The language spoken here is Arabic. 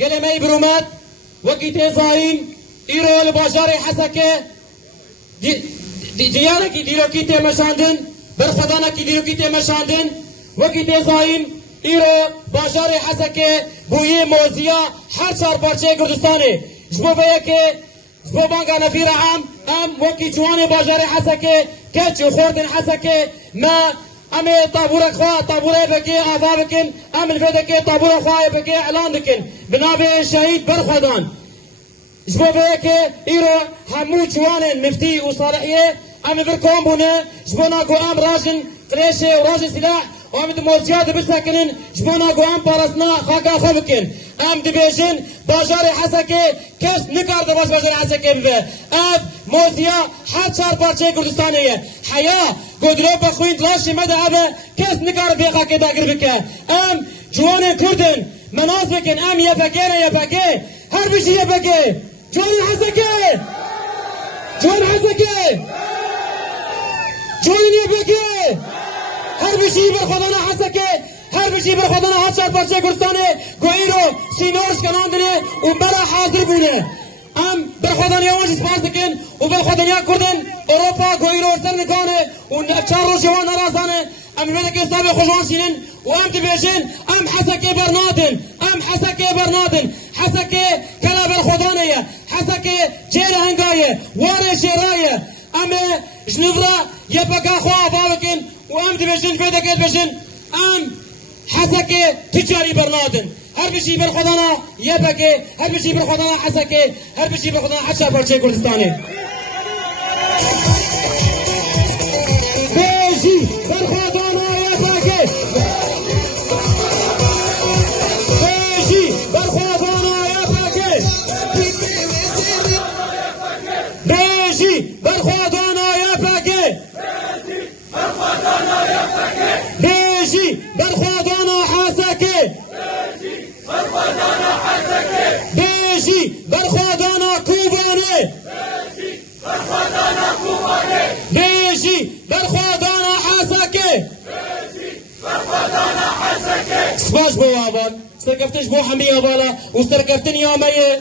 قال ما يبرومات وكي تزاين إيرو الباشار حسكة ديانا كي ديرو كي تمشاندن برخدانا كي ديرو كي تمشاندن وكي تزاين إيرو باشار حسكة بويه موزيا هر شهر بارچه كردستاني جبو بيكي جبو بانگا نفير عام وكي جوان باشار حسكة كتش خوردن حسكة ما امي طابورك خوا طابوره بكي آفا بكن ام الفدكي طابوره خوا بكي اعلان دكن بنابي الشهيد برخدان جبو بيكي ايرو همو جوانن مفتي وصالحيه ام بركم بونه جبونا كو ام راجن قريشه وراجن سلاح وام دموزياد بسكنن جبونا كو ام بارسنا خاكا خبكن ام دبيجن باجاري حسكي كس نكارد باش باجاري حسكي بفه اف موزيا حد شار بارچه كردستانيه حياه قدرو بخوين تلاشي مدى ابا كس نكارد في خاكي داقر بكه ام جوان كردن مناس بكن ام يبكي هر بشي يبكي جوان حسكي جوان يبكي هر بشي برخدانا حسكي هر بشي برخدانا هر شار بارچه كردستاني كويرو سينورش كناندنه وبلا حاضر بونه ام برخدانيا وانش سپاس دکن و برخدانيا کردن اوروپا گویرو ارسل نکانه و چار روز جوان نرازانه ام بده حساب خوشوان سینن و ام دبیجن ام حسکه برنادن حسکه کلا برخدانیه حسکه جیل هنگایه واره جیرایه ام جنورا یبکا خواه بابکن و ام دبیجن بده که دبیجن ام حسكي تجاري برنادن هر بشي بالخدانا يبكي هر بشي بالخدانا حسكي هر بشي بالخدانا حشا برشي كردستاني بيجي بالخدانا يبكي بيجي بالخدانا يبكي بيجي بالخدانا يبكي بيجي بالخدانا حسكي بيجي بالخدانا كوباني بيجي بالخدانا حسكي سباش بو آبان سركفتش بو حمية بالا وسركفتن يا ميه